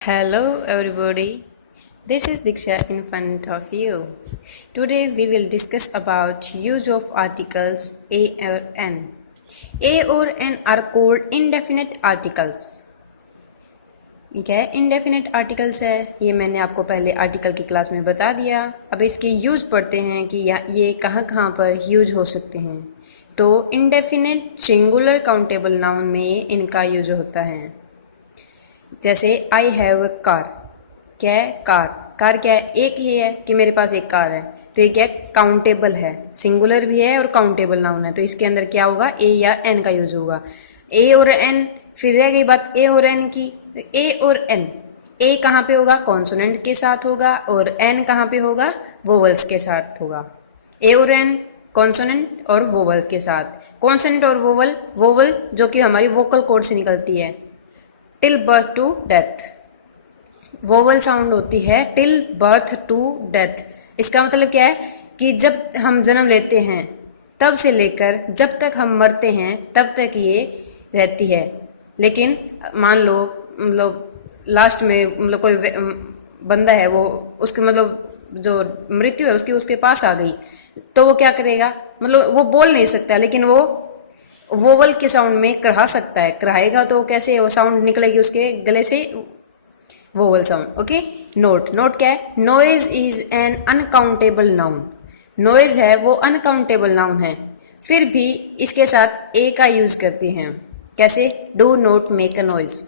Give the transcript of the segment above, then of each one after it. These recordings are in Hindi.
Hello, everybody. This is Diksha in front of you. Today we will discuss about use of articles a or n. A or n are called indefinite articles. ठीक है, indefinite articles है, ये मैंने आपको पहले आर्टिकल की क्लास में बता दिया। अब इसके यूज पढ़ते हैं कि ये कहाँ कहाँ पर यूज हो सकते हैं। तो indefinite सिंगुलर काउंटेबल नाउन में इनका यूज होता है। जैसे आई हैव अ कार, क्या है? कार क्या है? एक ही है कि मेरे पास एक कार है, तो ये क्या है? काउंटेबल है, सिंगुलर भी है और काउंटेबल नाउन है, तो इसके अंदर क्या होगा? ए या एन का यूज होगा। ए और एन, फिर रह गई बात ए और एन की। ए और एन, ए कहाँ पे होगा? कॉन्सोनेंट के साथ होगा, और एन कहाँ पे होगा? वोवल्स के साथ होगा। ए और एन कॉन्सोनेंट और वोवल के साथ। कॉन्सोनेंट और वोवल जो कि हमारी वोकल कॉर्ड से निकलती है till birth to death. Vowel sound होती है टिल बर्थ टू डेथ। इसका मतलब क्या है कि जब हम जन्म लेते हैं तब से लेकर जब तक हम मरते हैं तब तक ये रहती है। लेकिन मान लो मतलब लास्ट में मतलब कोई बंदा है, वो उसके मतलब जो मृत्यु है उसकी उसके पास आ गई, तो वो क्या करेगा? मतलब वो बोल नहीं सकता, लेकिन वो वोवल के साउंड में कराहा सकता है। कराएगा तो कैसे वो साउंड निकलेगी उसके गले से? Vowel sound. ओके। नोट क्या है? Noise is an uncountable noun. Noise है वो अनकाउंटेबल नाउन है, फिर भी इसके साथ ए का यूज करते हैं। कैसे? Do not make a noise.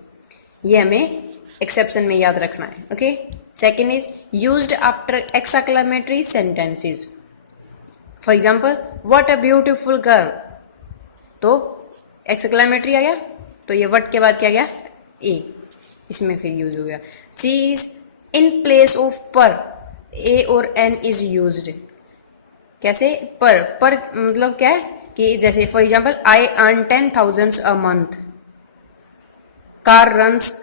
ये हमें एक्सेप्शन में याद रखना है। Okay. Second is used after exclamatory sentences. For example, what a beautiful girl, तो एक्सक्लेमेटरी आ गया, तो ये वट के बाद क्या गया? ए, इसमें फिर यूज हो गया। सी इज इन प्लेस ऑफ पर, ए और एन इज यूज्ड। कैसे? पर मतलब क्या है कि जैसे for example, I earn 10,000 a month, car runs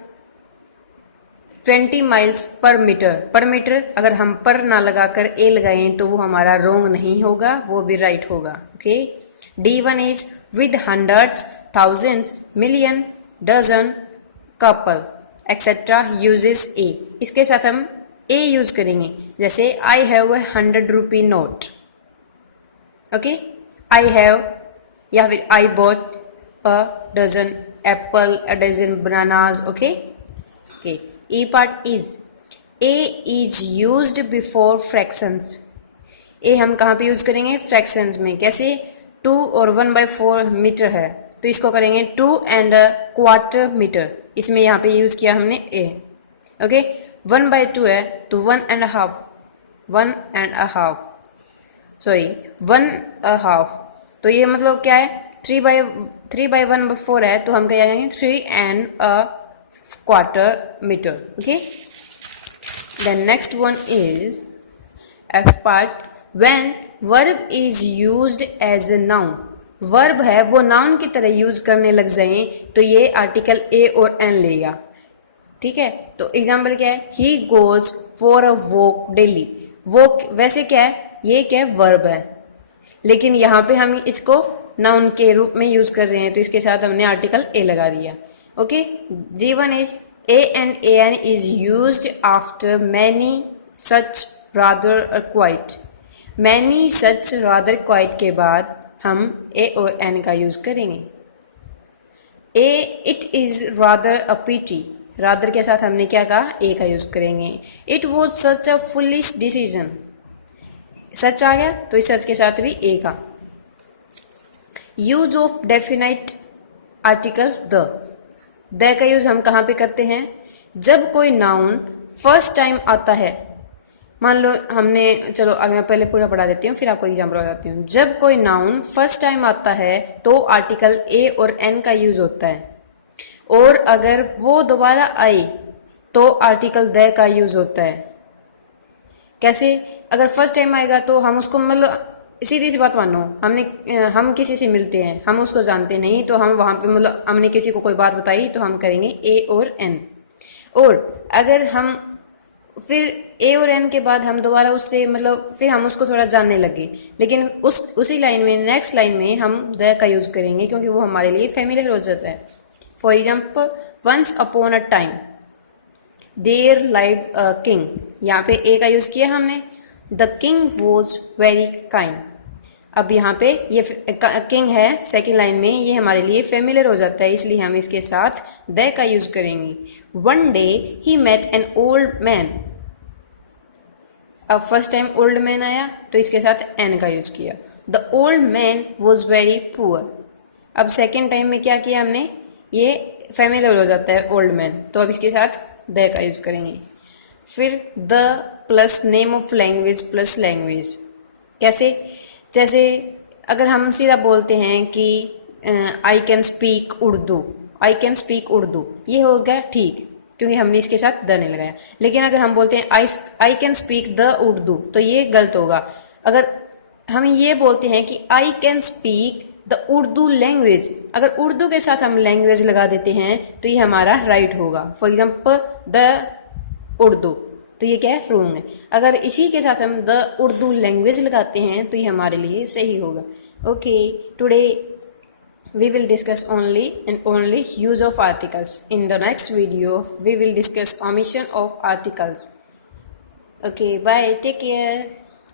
20 miles per meter अगर हम पर ना लगाकर ए लगाएं तो वो हमारा रोंग नहीं होगा, वो भी राइट होगा। Okay. D1 is with hundreds, thousands, million, dozen, couple etcetera uses a. इसके साथ हम ए यूज करेंगे। जैसे I have a 100 rupee note. Okay. I have, या फिर I bought a dozen apple, a dozen bananas. Okay. Okay. E part is A is used before fractions। A हम कहाँ पे यूज करेंगे? फ्रैक्शंस में। कैसे? 2 और 1/4 मीटर है, तो इसको करेंगे 2 and a quarter मीटर। इसमें यहाँ पे यूज किया हमने ए। ओके। 1/2 है तो 1.5 सॉरी 1.5, तो ये मतलब क्या है? 3/1/4 है, तो हम क्या कहेंगे? 3.25 meter. Okay. Then next one is F part, when verb is used as a noun। Verb है वो नाउन की तरह यूज करने लग जाए तो ये आर्टिकल ए और एन लेगा। ठीक है, तो एग्जाम्पल क्या है? He goes for a walk daily. Walk वैसे क्या है? ये क्या है? वर्ब है, लेकिन यहाँ पे हम इसको नाउन के रूप में यूज कर रहे हैं, तो इसके साथ हमने आर्टिकल ए लगा दिया। Okay. G1 is a and a an is used after many such rather quite. Many such rather quite के बाद हम ए और एन का यूज करेंगे। A it is rather a pity, rather के साथ हमने क्या कहा? ए का यूज करेंगे। It was such a foolish decision, such आ गया तो इस सच के साथ भी ए का। Use of definite article the का यूज हम कहाँ पे करते हैं? जब कोई नाउन फर्स्ट टाइम आता है, मान लो हमने, चलो अगर मैं पहले पूरा पढ़ा देती हूँ फिर आपको एग्जाम्पल बताती हूँ। जब कोई नाउन फर्स्ट टाइम आता है तो आर्टिकल ए और एन का यूज होता है, और अगर वो दोबारा आए तो आर्टिकल द का यूज होता है। कैसे? अगर फर्स्ट टाइम आएगा तो हम उसको मतलब सीधी सी बात मानो, हम किसी से मिलते हैं, हम उसको जानते नहीं, तो हम वहाँ पे मतलब हमने किसी को कोई बात बताई तो हम करेंगे ए और एन। और अगर हम फिर ए और एन के बाद हम दोबारा उससे मतलब फिर हम उसको थोड़ा जानने लगे, लेकिन उसी लाइन में नेक्स्ट लाइन में हम द का यूज करेंगे, क्योंकि वो हमारे लिए फेमिलियर हो जाता है। For example, once upon a time, there live a king, यहाँ पे ए का यूज किया हमने। The king was very kind, अब यहाँ पे ये किंग है सेकेंड लाइन में, ये हमारे लिए फेमिलियर हो जाता है, इसलिए हम इसके साथ द का यूज करेंगे। One day he met an old man, अब फर्स्ट टाइम ओल्ड मैन आया तो इसके साथ एन का यूज किया। The old man was very poor, अब सेकेंड टाइम में क्या किया हमने, ये फेमिलियर हो जाता है ओल्ड मैन, तो अब इसके साथ द का यूज करेंगे। फिर the plus name of language plus language, कैसे, जैसे अगर हम सीधा बोलते हैं कि I can speak Urdu, I can speak Urdu, ये हो गया ठीक, क्योंकि हमने इसके साथ द नहीं लगाया। लेकिन अगर हम बोलते हैं I can speak the Urdu, तो ये गलत होगा। अगर हम ये बोलते हैं कि I can speak the Urdu language, अगर उर्दू के साथ हम लैंग्वेज लगा देते हैं तो ये हमारा राइट होगा। फॉर एग्जाम्पल द उर्दू, तो ये क्या है, रॉन्ग है। अगर इसी के साथ हम द उर्दू लैंग्वेज लगाते हैं तो ये हमारे लिए सही होगा। Okay, today we will discuss only and only use of articles. In the next video we will discuss omission of articles. Okay, bye, take care.